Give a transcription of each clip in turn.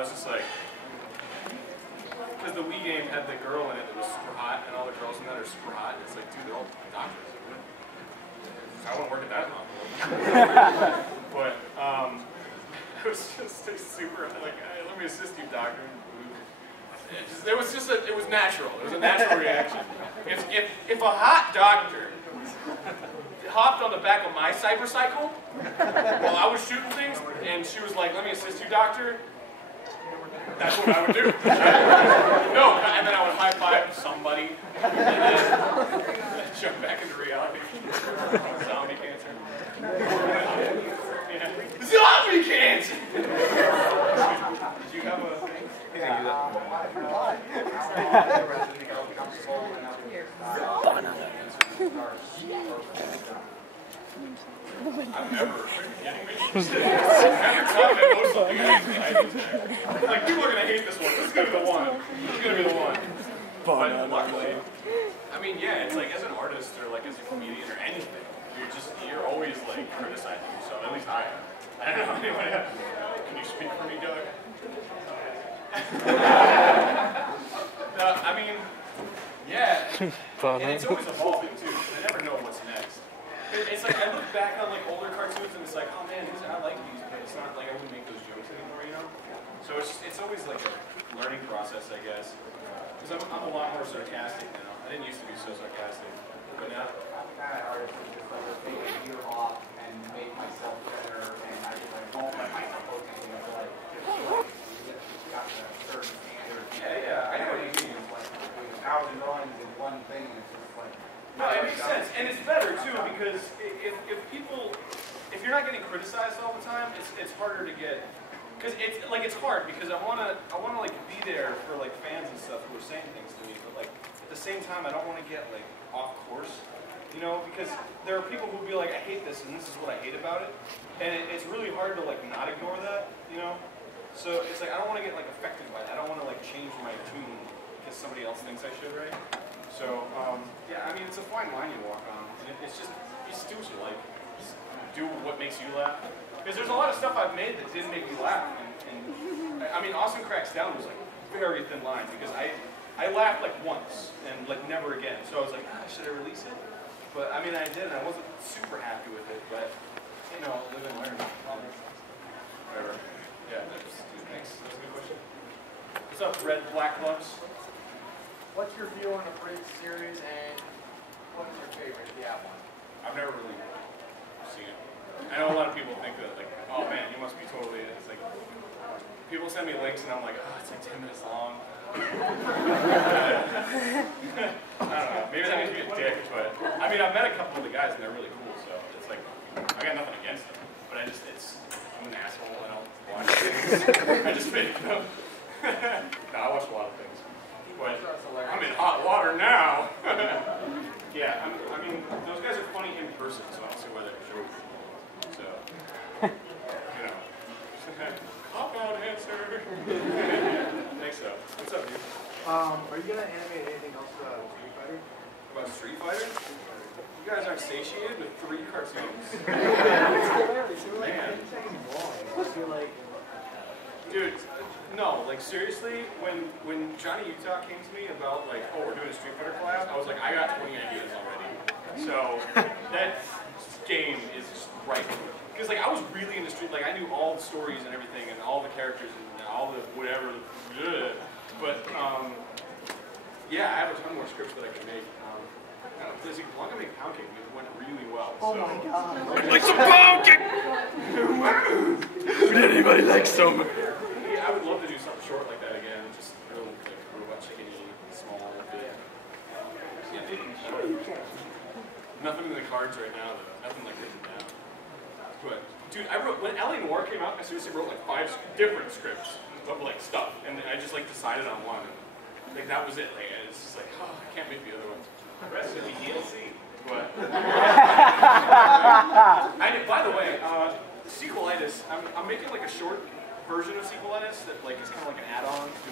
was just like, because the Wii game had the girl in it that was super hot, and all the girls in that are super hot. And it's like, dude, they're all doctors. I wouldn't work at that hospital. But it was just like, super like, hey, let me assist you, doctor. It was just it was natural. It was a natural reaction. If a hot doctor hopped on the back of my cybercycle while I was shooting things, and she was like, let me assist you, doctor, that's what I would do. No, and then I would high-five somebody, and then jump back into reality. Zombie cancer. Yeah. Zombie cancer! Did you have a... I've never getting me. Every time I post something, like, people are going to hate this one. This is going to be the one. This is going to be the one. But luckily, I mean, yeah, it's like as an artist or like as a comedian or anything, you're always like criticizing yourself. At least I am. I don't know anybody else. Can you speak for me, Doug? I mean, yeah, and it's always evolving too. I never know what's next. It's like I look back on like older cartoons and it's like, oh man, I like these, but it's not like I wouldn't make those jokes anymore, you know. So it's always like a learning process, I guess. Because I'm a lot more sarcastic now. I didn't used to be so sarcastic, but now. I'm kind of artist who just like take a year off and make myself better, and I just like won't let myself focus on it, like just got a certain standard. Yeah, I know what you mean. Like 1,000 drawings in one thing, and it's just like. No, it makes sense, and it's better too because if you're not getting criticized all the time, it's harder to get. Because it's hard because I wanna like be there for like fans and stuff who are saying things to me, but like at the same time I don't want to get like off course, you know, because there are people who will be like, I hate this and this is what I hate about it, and it's really hard to like not ignore that, you know. So it's like I don't want to get like affected by that. I don't want to like change my tune because somebody else thinks I should, right? So yeah, I mean it's a fine line you walk on, and it's just you just do what you like, just do what makes you laugh. Because there's a lot of stuff I've made that didn't make me laugh, and I mean, Awesome Cracks Down was like very thin line because I laughed like once and like never again. So I was like, should I release it? But I mean, I did, and I wasn't super happy with it. But you know, live and learn. Whatever. Yeah, thanks. That's a good question. What's up, Red Black Gloves? What's your view on the Bridge series, and what's your favorite? If you have one. I've never really seen it. I know a lot of people think that, like, oh man, you must be totally, it's like, people send me links and I'm like, oh, it's like 10 minutes long. I don't know, maybe that makes me a dick, but, I mean, I've met a couple of the guys and they're really cool, so it's like, I got nothing against them, but I'm an asshole, I don't watch things. I just make them. No, I watch a lot of things, but I'm in hot water now. Yeah, I mean, those guys are funny in person, so I don't see why they're joking. So, you know, cop-out answer. Thanks, so. What's up, dude? Are you going to animate anything else about Street Fighter? About Street Fighter? You guys aren't satiated with 3 cartoons? Man. Dude, no, like seriously, when Johnny Utah came to me about like, oh, we're doing a Street Fighter collab, I was like, I got 20 ideas already. So that game is just right. Because like I was really into Street, like I knew all the stories and everything and all the characters and all the whatever. But yeah, I have a ton more scripts that I can make. As long as I make Pound Cake, it went really well. Oh my god. Like some Pound Cake! Would anybody like some? Yeah, I would love to do something short like that again. Just real like robot chicken-y, small, bit. Yeah, nothing in the cards right now, though. Nothing like written down. But, dude, when L.A. Noire came out, I seriously wrote like 5 different scripts of like stuff, and I just like decided on one. And, like that was it. Like it's just like, oh, I can't make the other ones. The rest of the DLC. But by the way, Sequelitis. I'm making like a short version of Sequelitis that like is kind of like an add-on to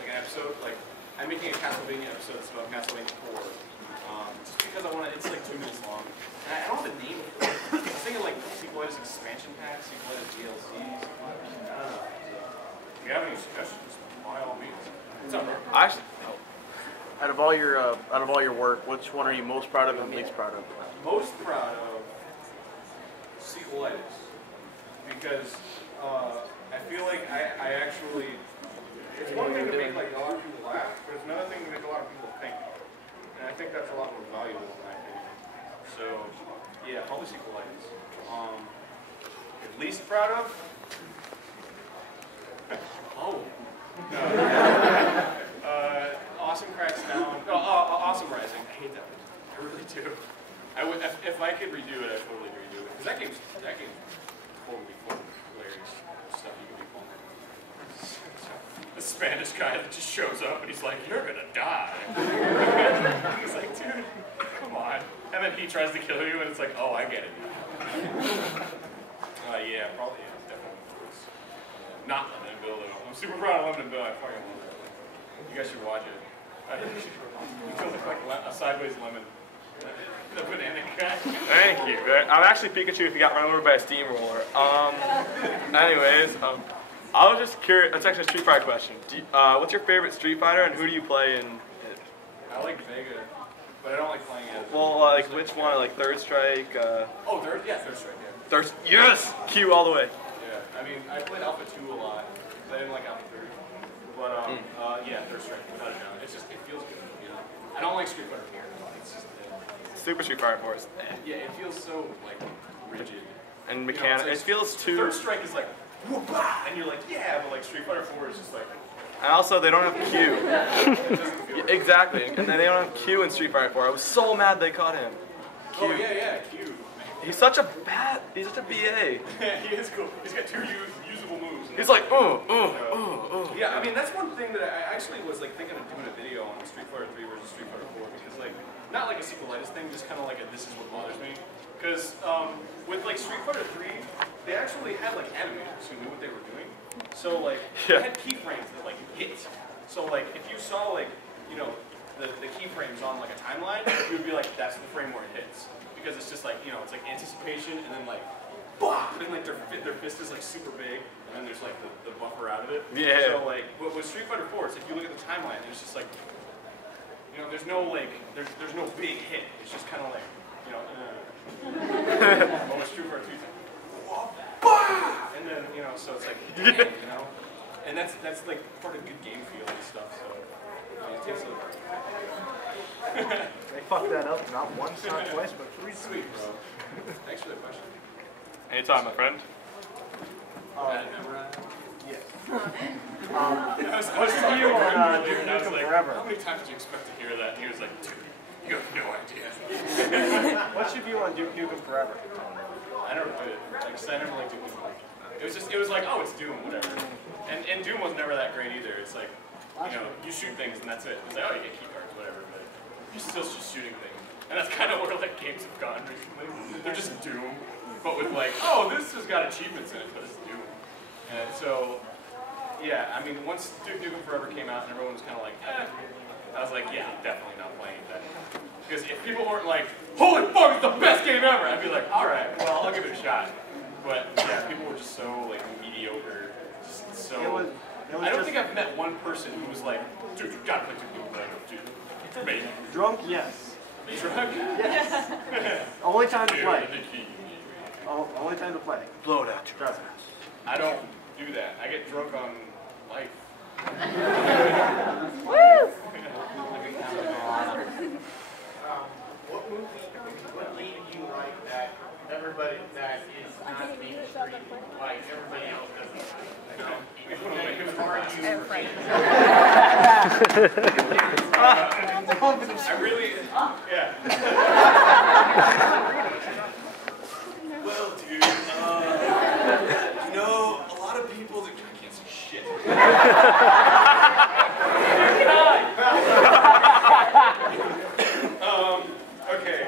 like an episode. Like I'm making a Castlevania episode that's about Castlevania 4. Just because I want to. It's like 2 minutes long. And I don't have a name for it. I was thinking like Sequelitis expansion pack, Sequelitis DLC. I don't know. You you have any suggestions, by all means. What's up, bro? Actually, out of all your work, which one are you most proud of and least proud of? Most proud of sequelitis, because I feel like I actually, it's one thing to make like a lot of people laugh, but it's another thing to make a lot of people think, and I think that's a lot more valuable in my opinion. So yeah, probably sequelitis. Least proud of? Oh. No. Awesome Cracks Down. Awesome Rising. I hate that one. I really do. I would, if I could redo it, I'd totally redo it. Because that game's totally full of hilarious stuff you can be pulling. The Spanish guy that just shows up and he's like, "You're gonna die." He's like, "Dude, come on." And then he tries to kill you and it's like, "Oh, I get it now." Yeah, probably, yeah, definitely. Not Lemon and Bill, though. I'm super proud of Lemon and Bill. I fucking love it. You guys should watch it. You feel like a sideways lemon. The banana guy. Thank you. I'm actually Pikachu if you got run over by a steamroller. Anyways, I was just curious. It's actually a Street Fighter question. What's your favorite Street Fighter and who do you play in it? I like Vega, but I don't like playing it. Well, like which one? Like Third Strike? Oh, Third Strike, yeah. Yes! Q all the way. Yeah, I mean, I played Alpha 2 a lot, because I didn't like Alpha 3. But, yeah, Third Strike, without a doubt. It's just, it feels good, you know? I don't like Street Fighter 4. It's just, Super Street Fighter 4 is yeah, it feels so, like, rigid. and mechanical. Like, it feels too... Third Strike is like, whoop-ah! And you're like, yeah, but like Street Fighter 4 is just like... And also, they don't have Q. It doesn't feel right. Exactly. And then they don't have Q in Street Fighter 4. I was so mad they caught him. Q. Oh, yeah, Q. He's such a BA. Yeah, he is cool. He's got 2 usable moves. He's like, Yeah, I mean, that's one thing that I actually was like thinking of doing a video on Street Fighter 3 versus Street Fighter 4 because like, not like a sequelitis thing, just kind of like a this is what bothers me. Because with like Street Fighter 3, they actually had like animators who knew what they were doing. So like, they had keyframes that like hit. So like, if you saw like, you know, the keyframes on like a timeline, you would be like, that's the frame where it hits. Because it's just like, you know, it's like anticipation and then like, bah! And like their fist is like super big and then there's like the buffer out of it. Yeah. So like, but with Street Fighter 4, it's if you look at the timeline, there's just like, you know, there's no like, there's no big hit. It's just kind of like, you know, but with Street Fighter 2, it's like, bah! And then, you know, so it's like, dang, you know? And that's like part of good game feel and stuff, so, I mean, it takes a little. They fucked that up not once, not twice, but 3 times. Sweet, bro. Thanks for the question. Anytime, my friend. Yes. I was talking you to on earlier, and I was like, Forever. how many times do you expect to hear that? And he was like, dude, you have no idea. What's your view on Duke Nukem Forever? I never played it. Like, 'cause I never liked Doom. It was like, oh, it's Doom, whatever. And Doom was never that great either. It's like, you know, you shoot things and that's it. It's like, oh, you get key cards, whatever, but you're still just shooting things. And that's kind of where like games have gone recently. They're just Doom, but with like, oh, this has got achievements in it, but it's Doom. And so, yeah, I mean, once Duke Nukem Forever came out and everyone was kind of like, eh, I was like, yeah, I'm definitely not playing that. Because if people weren't like, holy fuck, it's the best game ever, I'd be like, all right, well, I'll give it a shot. But yeah, people were just so like mediocre, just so. I don't think I've met one person who was like, dude, you gotta play Duke Nukem Forever, dude. Maybe. Drunk, yes. Drunk? Yes. Only time to play. Only time to play. Blow it out. Trust me. I don't do that. I get drunk on life. What game do you like that everybody that is not mainstream, like everybody else doesn't like? You know? I really, yeah. Well, dude, you know, a lot of people that I can't see shit. Okay,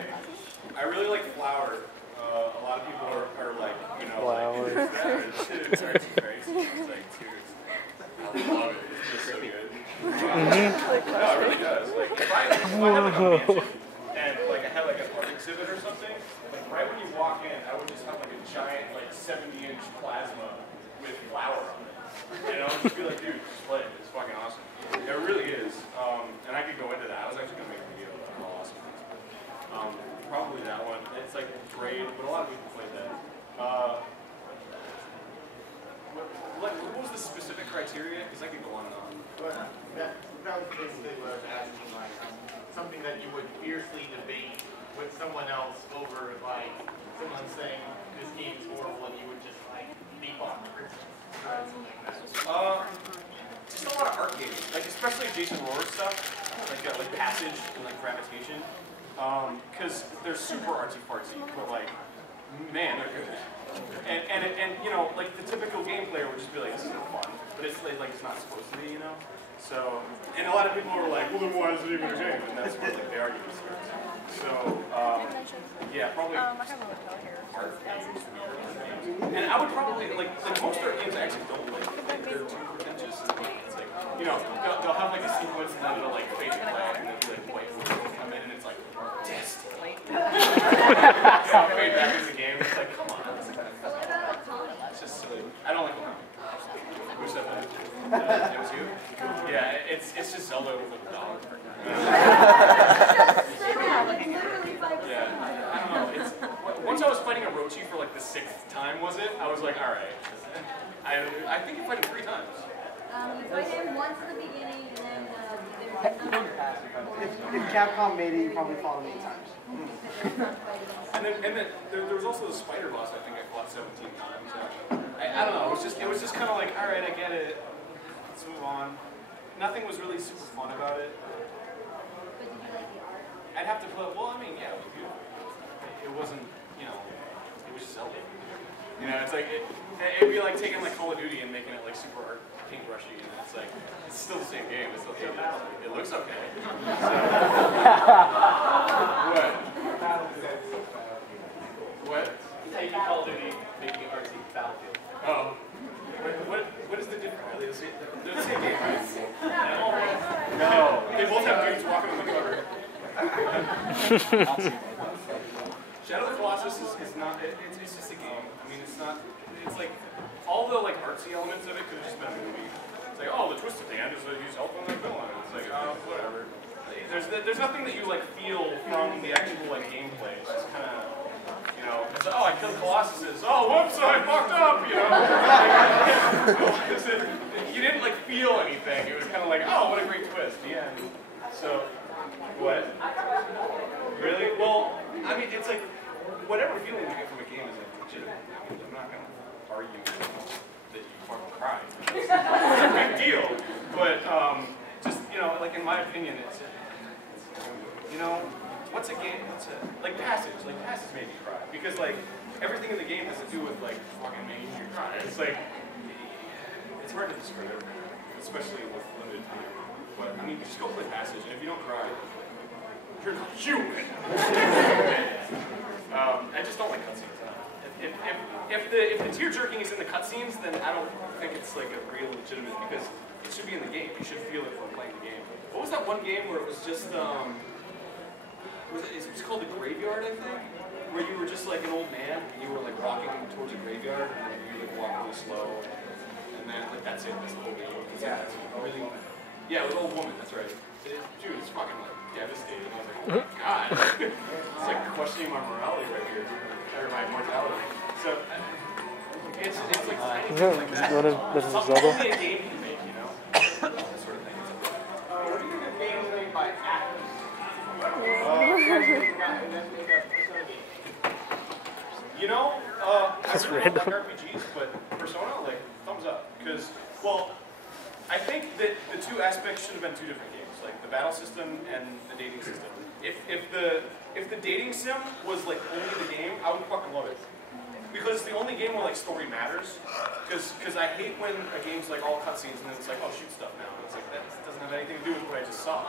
I really like Flower. A lot of people are like, you know, Flower. like, it's crazy. It's like, dude, I love it. It's just so good. No, it really does. Like, if I have like a mansion and like I had like an art exhibit or something, like right when you walk in, I would just have like a giant like 70-inch plasma with Flower on it. You know, just be like, dude, just play it. It's fucking awesome. It really is. And I could go into that. I was actually gonna make a video about how awesome it is. Probably that one. It's like great, but a lot of people play that. What was the specific criteria? Because I could go on and on. But that was basically what I was asking, like something that you would fiercely debate with someone else over, like someone saying this game's horrible and you would just like beat on it. Just a lot of art games, like especially Jason Rohrer stuff, like Passage and like Gravitation, because they're super artsy fartsy, but like, man, they're good. And you know, like the typical game player would just be like, this isn't fun, but it's like it's not supposed to be, you know. So, and a lot of people are like, well, then why is it even a game? And that's where like the argument starts. So, yeah, probably art games. And I would probably like most art games I actually don't like. They're too pretentious. It's like, you know, they'll have like a sequence and then it'll like fade to black and then be like white will come in and it's like destiny. Fade back into the game. It's like, come on. It's just silly. I don't like them. Who said that? It was you? Yeah, it's just Zelda with a dog. Yeah, I don't know. It's once I was fighting a Orochi for like the 6th time, was it? I was like, all right. I think you fight him 3 times. You fight him once at the beginning, and then If Capcom made it, you probably fought him 8 times. And then there was also the spider boss. I think I fought 17 times. I don't know. It was just kind of like, all right, I get it. Let's move on. Nothing was really super fun about it. But did you like the art? I'd have to play. Well, I mean, yeah, it was beautiful. It wasn't, you know, it was just Zelda. You know, it's like it'd be like taking like Call of Duty and making it like super art paintbrushy, and it's like it's still the same game. It's still it looks okay. So, what? Taking Call of Duty, making it artsy, Battlefield. Oh. What is the difference? They're the same game, right? No. They both have dudes walking on the cover. Shadow of the Colossus is not, it's just a game. I mean, it's not, it's like, all the like artsy elements of it could have just been a movie. It's like, oh, the twist at the end is that you use help on the villain. It's like, oh, whatever. There's nothing that you like feel from the actual like gameplay. It's just kind of, you know, it's like, oh, I killed Colossuses. Oh, whoops, I fucked up, you know. You didn't like feel anything. It was kind of like, oh, what a great twist. The end. So, what? Really? Well, I mean, it's like, whatever feeling you get from a game is like legitimate. I mean, I'm not going to argue that you fucking cried. It's a big deal. But, just, you know, like in my opinion, it's you know, what's a game? Like Passage. Like Passage made me cry. Because, like, everything in the game has to do with, like, fucking making you cry. It's like, it's hard to describe, especially with limited time. But, I mean, just go play Passage, and if you don't cry, you're not human. I just don't like cutscenes. If the tear jerking is in the cutscenes, then I don't think it's like a real legitimate, because it should be in the game. You should feel it from playing the game. What was that one game where it was just it was called The Graveyard, I think, where you were just like an old man and you were like walking towards a graveyard and like, you like walk really slow, and then like that's it. That's the whole game. Yeah, it's really. Yeah, it was an old woman. That's right. Dude, it's fucking like devastating. I was like, oh my god. It's like questioning my morality right here, or my mortality. So it's like tiny things like that. This is Something Zelda. only a game can make, you know. That sort of thing. What do you think of games made by actors? You know, That's I really don't random. like RPGs, but Persona, like, thumbs up. Because, well, I think that the 2 aspects should have been 2 different games, like the battle system and the dating system. If the dating sim was like only the game, I would fucking love it. Because it's the only game where like story matters. Because I hate when a game's like all cutscenes and then it's like, oh, shoot stuff now. And it's like, that doesn't have anything to do with what I just saw.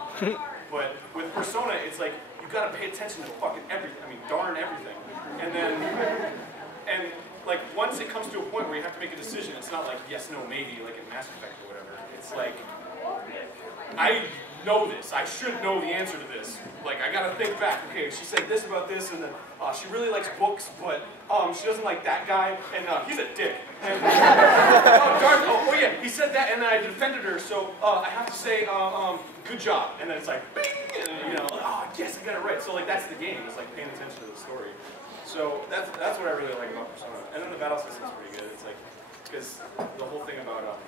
But with Persona, it's like, you gotta pay attention to fucking everything. I mean, darn everything. And then, and like once it comes to a point where you have to make a decision, it's not like yes, no, maybe, like in Mass Effect or whatever. It's like, I know this. I should know the answer to this. Like, I gotta think back. Okay, she said this about this, and then she really likes books, but she doesn't like that guy, and he's a dick. And, oh yeah, he said that, and then I defended her, so I have to say, good job. And then it's like, bing, and you know, oh, yes, I got it right. So like that's the game. It's like paying attention to the story. So that's what I really like about Persona. And then the battle system's pretty good. It's like, because the whole thing about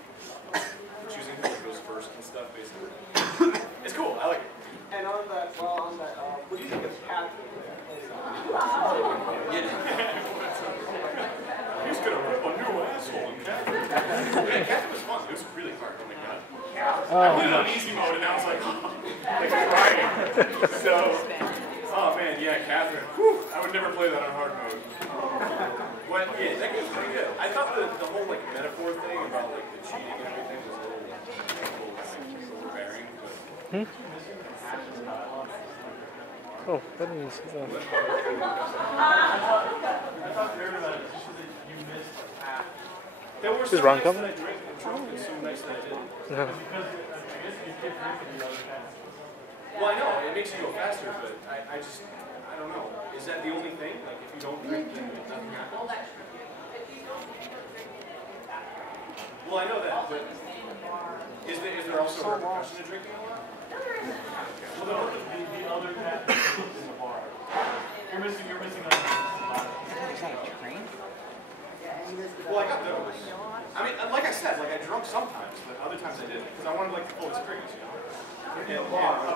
choosing who goes first and stuff, basically, it's cool. I like it. And on that, what do you think of Catherine? He's gonna rip a new asshole in Catherine. Yeah, Catherine was fun. It was really hard. Oh my god. I put it on easy mode and I was like, like crying. So, oh man, yeah, Catherine. Whew, I would never play that on hard mode. But yeah, that game's pretty good. I thought the whole like metaphor thing about like the cheating and everything was a little overbearing, but. Oh, that means. I thought there was a issue that you missed half. There were Is some Ron nights coming? that I drank and drunk and some nights that I didn't. Yeah. Because I guess you keep drinking the other half. Well, I know, it makes you go faster, but I don't know. Is that the only thing? Like, if you don't drink, then nothing happens? Well, I know that, but is there also a repercussion to drinking a lot? Well, the other half is in the bar. You're missing other things. Well, I got those. I mean, like I said, like I drunk sometimes, but other times I didn't, because I wanted like the full experience, you know? And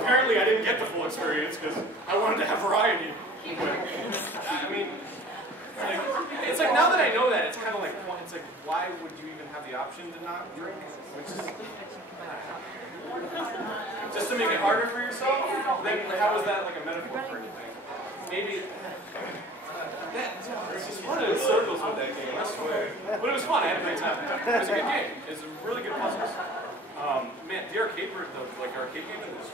apparently I didn't get the full experience because I wanted to have variety. But, I mean, it's like now that I know that, it's kind of like, it's like, why would you even have the option to not drink? Which is, just to make it harder for yourself? Then how is that like a metaphor for anything? Maybe, it's just fun in circles with that game, I swear. But it was fun, I had a great time. It was a good game. It's a really good puzzles. Man, the arcade game was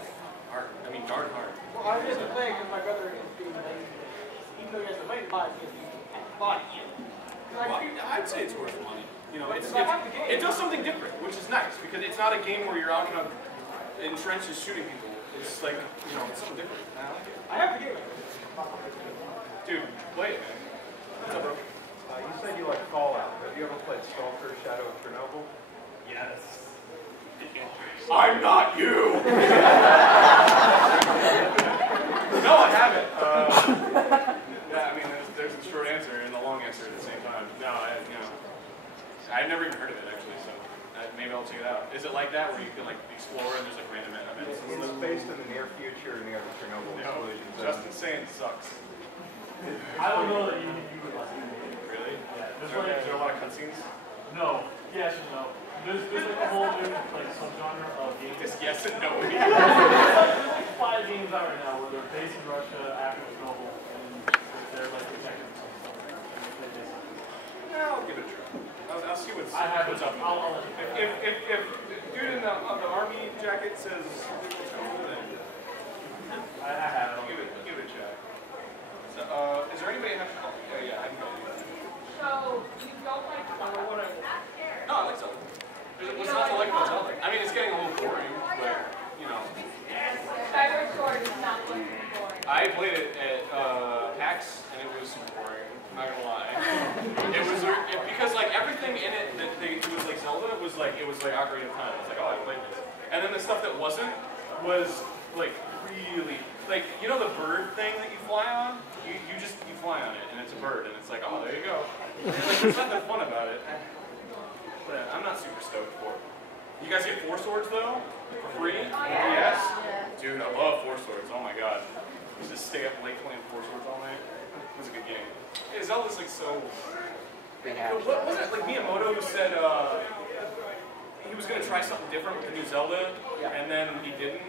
hard. I mean, darn hard. Well, I was just playing because my brother is being lazy. Even though he has the money to buy it, he bought it. Well, I'd say it's worth money. You know, it does something different, which is nice, because it's not a game where you're out in trenches shooting people. It's like, you know, it's something different. I like it. I have the game. Dude, play it, man. What's up, bro? You said you like Fallout. Have you ever played Stalker, Shadow of Chernobyl? Yes. I'm not you! No, I haven't. Yeah, I mean, there's the short answer and the long answer at the same time. No, I've never even heard of it, actually, so maybe I'll check it out. Is it like that, where you can, like, explore and there's, like, random events? It's based in the near future near the Chernobyl explosion zone. Justin saying sucks. I don't know that you would like it. Really? Yeah. Is there a lot of cutscenes? No. Yes and no. There's like a whole new like subgenre of games. Just yes and no. There's like 5 games out right now where they're based in Russia after Chernobyl and they're like protected. Yeah, I'll give it a try. I'll see what's up. I'll let you know. If dude in the army jacket says then I have it. give it a try. So, is there anybody have? Oh, yeah, I can go. So, you don't like Zelda? No, I like Zelda. What's not to like about Zelda? I mean, it's getting a little boring, but you know. Skyward Sword is not boring. I played it at PAX, and it was super boring. I'm not gonna lie. Because like everything in it it was like Zelda it was like Ocarina of Time. It's like, oh, I played this. And then the stuff that wasn't was like really like, you know the bird thing that you fly on? You fly on it and it's a bird and it's like, oh, there you go. And, like, there's nothing fun about it. But I'm not super stoked for it. You guys get 4 swords though? For free? Yes? Dude, I love 4 swords. Oh my god. Just stay up late playing 4 swords all night. It was a good game. Yeah, Zelda's like so. What was it like Miyamoto who said he was gonna try something different with the new Zelda, and then he didn't?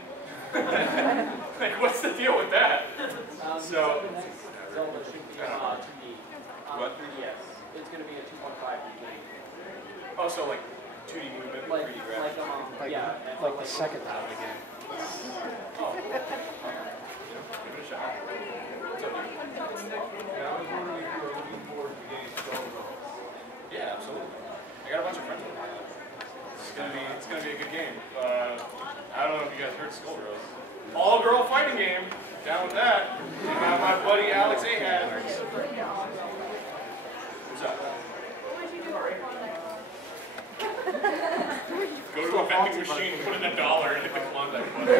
Like, what's the deal with that? So. Zelda should be 2D. What? 3DS. It's going to be a 2.5D game. Oh, so like 2D movement, 3D graphics. Like the second Zelda game. Oh. Give it a shot. What's up, dude? Yeah, I was wondering if you were looking forward to getting Stalker. Yeah, absolutely. I got a bunch of friends with that. It's gonna be a good game. I don't know if you guys heard Skull Rose. All girl fighting game. Down with that. My buddy Alex Ahad. What's up? vending machine, put in $1 and hit the Klondike button.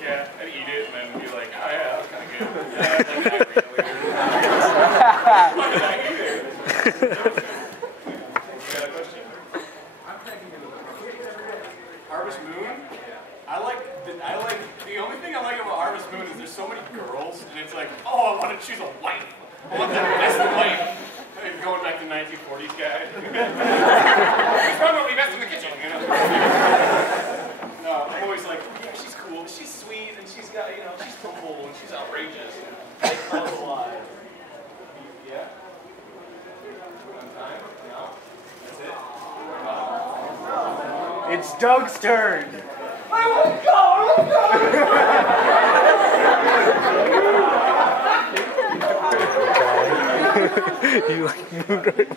Yeah, and eat it and then be like, oh yeah, that was kind of good. Yeah, why did I eat it? You got a question? Harvest Moon? The only thing I like about Harvest Moon is there's so many girls, and it's like, oh, I want to choose a wife. I want the best wife. Going back to 1940s guy. What's wrong with me best in the kitchen, you know? No, I'm always like, yeah, she's cool, she's sweet, and she's got, you know, she's cool, and she's outrageous. Yeah? On time? No? That's it? It's Doug's turn. I won't go! You like moved right.